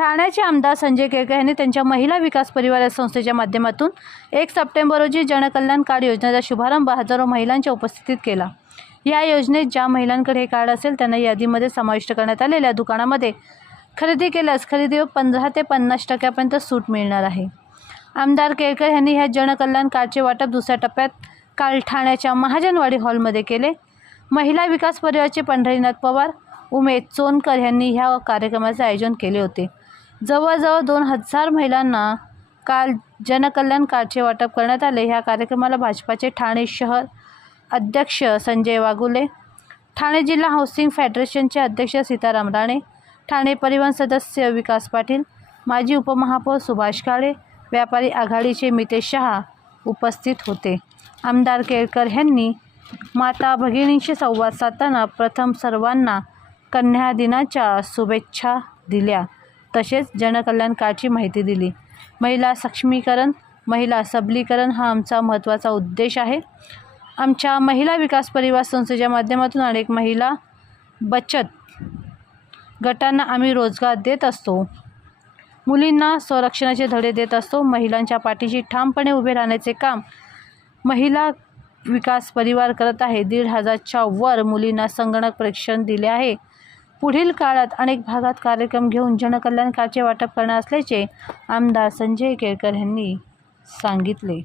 ठाण्याचे आमदार संजय केळकर यांनी त्यांच्या महिला विकास परिवार या संस्थेच्या माध्यमातून एक सप्टेंबर रोजी जनकल्याण कार्ड योजनेचा शुभारंभ हजारो महिलांच्या उपस्थितीत केला. या योजनेत ज्या महिलांकडे हे कार्ड असेल त्यांना यादीमध्ये समाविष्ट करण्यात आलेल्या दुकानामध्ये खरेदी केल्यास खरेदीवर पंधरा ते पन्नास टक्क्यापर्यंत सूट मिळणार आहे. आमदार केळकर यांनी ह्या जनकल्याण कार्डचे वाटप दुसऱ्या टप्प्यात काल ठाण्याच्या महाजनवाडी हॉलमध्ये केले. महिला विकास परिवाराचे पंढरीनाथ पवार उमेद चोनकर यांनी ह्या कार्यक्रमाचे आयोजन केले होते. जवळजवळ दोन हजार महिलांना काल जनकल्याण कार्डचे वाटप करण्यात आले. ह्या कार्यक्रमाला भाजपाचे ठाणे शहर अध्यक्ष संजय वागुले ठाणे जिल्हा हाऊसिंग फेडरेशनचे अध्यक्ष सीताराम राणे ठाणे परिवहन सदस्य विकास पाटील माजी उपमहापौर सुभाष काळे व्यापारी आघाडीचे मितेश शहा उपस्थित होते. आमदार केळकर यांनी माता भगिनींशी संवाद साधताना प्रथम सर्वांना कन्या दिनाच्या शुभेच्छा दिल्या. तसेच जनकल्याणकाची माहिती दिली. महिला सक्षमीकरण महिला सबलीकरण हा आमचा महत्त्वाचा उद्देश आहे. आमच्या महिला विकास परिवार संस्थेच्या माध्यमातून अनेक महिला बचत गटांना आम्ही रोजगार देत असतो. मुलींना संरक्षणाचे धडे देत असतो. महिलांच्या पाठीशी ठामपणे उभे राहण्याचे काम महिला विकास परिवार करत आहे. दीड हजारच्या वर मुलींना संगणक प्रशिक्षण दिले आहे. पुढील काळात अनेक भागात कार्यक्रम घेऊन जनकल्याणकाचे वाटप करणार असल्याचे आमदार संजय केळकर यांनी सांगितले.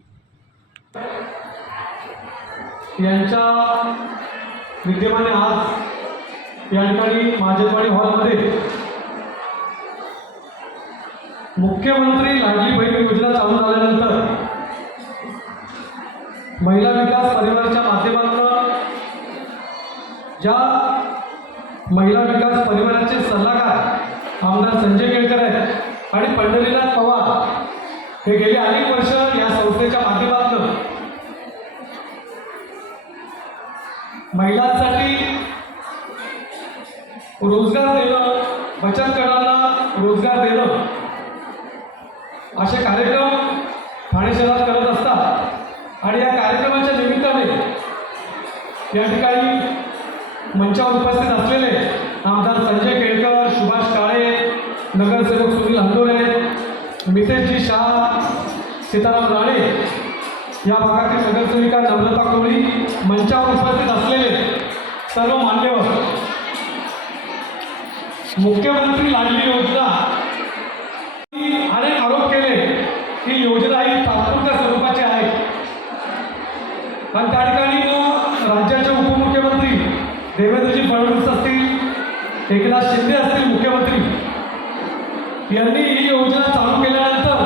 यांच्या विद्यमाने आज या ठिकाणी माझेवाडी हॉलमध्ये मुख्यमंत्री लाडली बहीण योजना चालू झाल्यानंतर महिला विकास परिवाराच्या माध्यमातून ज्या महिला विकास परिवाराचे सल्लागार आमदार संजय केळकर आहेत. आणि पंढरीनाथ पवार हे गेली अनेक वर्ष या संस्थेच्या माध्यमातून. महिलांसाठी रोजगार देणं बचत गटांना रोजगार देणं असे कार्यक्रम ठाणे शहरात करत असतात. आणि या कार्यक्रमाच्या निमित्ताने या ठिकाणी मंचावर उपस्थित असलेले आमदार संजय केळकर सुभाष काळे नगरसेवक सुनील हंडोरे मितेशजी शाह सीताराम राणे या भागातील नगरसेविका नम्रता कोळी मंचावर उपस्थित असलेले सर्व मान्यवर. मुख्यमंत्री लाडली योजना. अनेक आरोप केले. की योजना ही तात्पुरत्या स्वरूपाची आहे. आणि त्या ठिकाणी देवेंद्रजी फडणवीस असतील एकनाथ शिंदे असतील मुख्यमंत्री. यांनी ही योजना चालू केल्यानंतर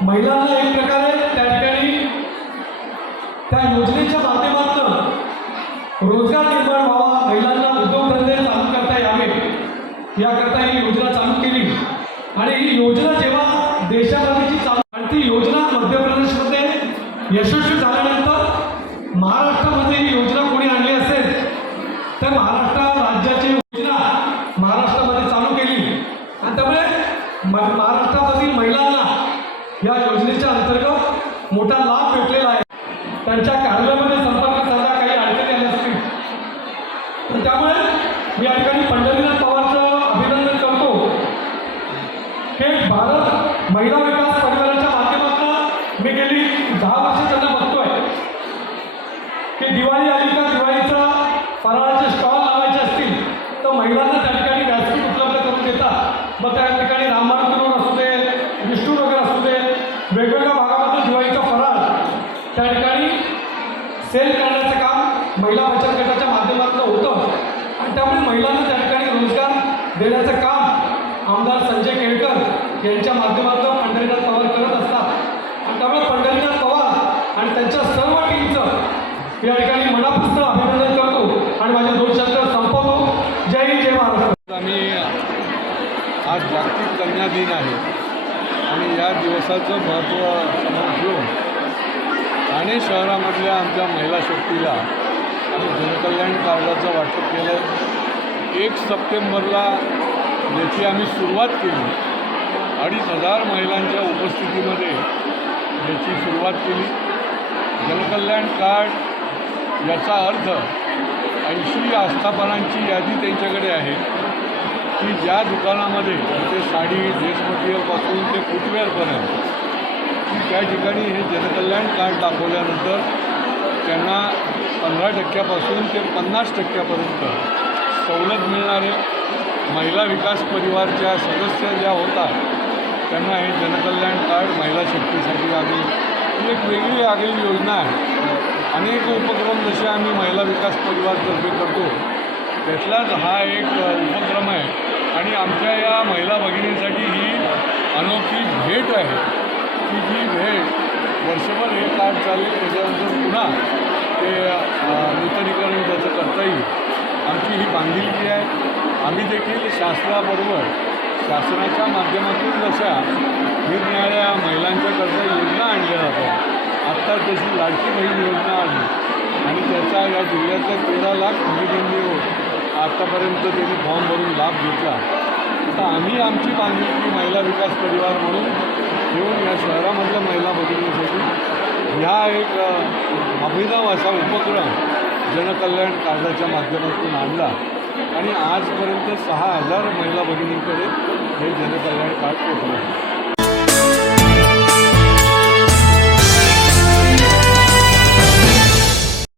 महिलांना एक प्रकारे त्या ठिकाणी त्या योजनेच्या माध्यमातून रोजगार निर्माण व्हावा महिलांना उद्योगधंदे चालू करता यावे. याकरता ही योजना चालू केली. आणि ही योजना जेव्हा देशाभराची चालू आणि ती योजना मध्य प्रदेशमध्ये यशस्वी झाल्यानंतर महाराष्ट्रामध्ये ही योजना कोणी आणली असेल तर महाराष्ट्र राज्याची योजना महाराष्ट्रामध्ये चालू केली. आणि त्यामुळे महाराष्ट्रातील महिलांना या योजनेच्या अंतर्गत मोठा लाभ भेटलेला आहे. त्यांच्या कार्यालयामध्ये संपर्क साधा काही अडचणी आल्या असतील. तर त्यामुळे मी या ठिकाणी पंढरीनाथ पवारचं अभिनंदन करतो. हे भारत महिला विकास परिवाराच्या माध्यमातून मी गेली दहा वर्ष त्यांना बघतोय की दिवाळी आली का दिवाळीचा फराळाचे स्टॉल लावायचे असतील तर महिलांना त्या ठिकाणी व्यासपीठ उपलब्ध करून देतात मग त्या ठिकाणी रामायण रोड असू दे विष्णू नगर असू दे वेगवेगळ्या भागामधून दिवाळीचा फराळ. त्या ठिकाणी सेल करण्याचं काम महिला बचत गटाच्या माध्यमातून होतं. आणि त्यामुळे महिलांना त्या ठिकाणी रोजगार देण्याचं काम आमदार संजय केळकर यांच्या माध्यमातून पंढरीनाथ पवार करत असतात. आणि त्यामुळे पंढरीनाथ पवार आणि त्यांच्या सर्व टीमचं या ठिकाणी मनापासून अभिनंदन करतो आणि माझे दोन शब्द संपवतो जय हिंद जय महाराष्ट्र आम्ही आज जागतिक कन्या दिन आहे. आणि या दिवसाचं महत्त्व समोर घेऊन ठाणे शहरामधल्या आमच्या महिला शक्तीला आम्ही जनकल्याण कार्डाचं वाटप केलं एक सप्टेंबरला याची आम्ही सुरुवात केली. अडीच हजार महिलांच्या उपस्थितीमध्ये याची सुरुवात केली. जनकल्याण कार्ड याचा अर्थ ऐंशी आस्थापनांची यादी त्यांच्याकडे आहे. की ज्या दुकानामध्ये म्हणजे साडी ड्रेस मटेरियलपासून ते फुटवेअरपर्यंत की त्या ठिकाणी हे जनकल्याण कार्ड दाखवल्यानंतर त्यांना पंधरा टक्क्यापासून ते पन्नास टक्क्यापर्यंत सवलत मिळणारे महिला विकास परिवारच्या सदस्य ज्या होतात त्यांना हे जनकल्याण कार्ड महिला शक्तीसाठी आम्ही ही एक वेगळी आगळी योजना आहे. अनेक उपक्रम जसे आम्ही महिला विकास परिवारतर्फे करतो त्यातलाच हा एक उपक्रम आहे. आणि आमच्या या महिला भगिनींसाठी ही अनोखी भेट आहे. की जी भेट वर्षभर हे काम चालेल त्याच्यानंतर पुन्हा ते नूतनीकरण त्याचं करता येईल. आमची ही बांधिलकी आहे. आम्ही देखील शासनाबरोबर शासनाच्या माध्यमातून जशा निरनिराळ्या महिलांच्याकरता योजना आणल्या जातात आत्ता तशी लाडकी बहीण योजना आली. आणि त्याचा या जिल्ह्यातल्या तेरा लाख महिलांनी हो आत्तापर्यंत त्यांनी फॉर्म भरून लाभ घेतला. आता आम्ही आमची बांधिलकी महिला विकास परिवार म्हणून घेऊन या शहरामधल्या महिला बदलण्यासाठी ह्या एक अभिनव असा उपक्रम जनकल्याण कार्डाच्या माध्यमातून आणला. आणि आजपर्यंत सहा हजार महिला भगिनींकडे हे जनकल्याण कार्ड पोहोचलं.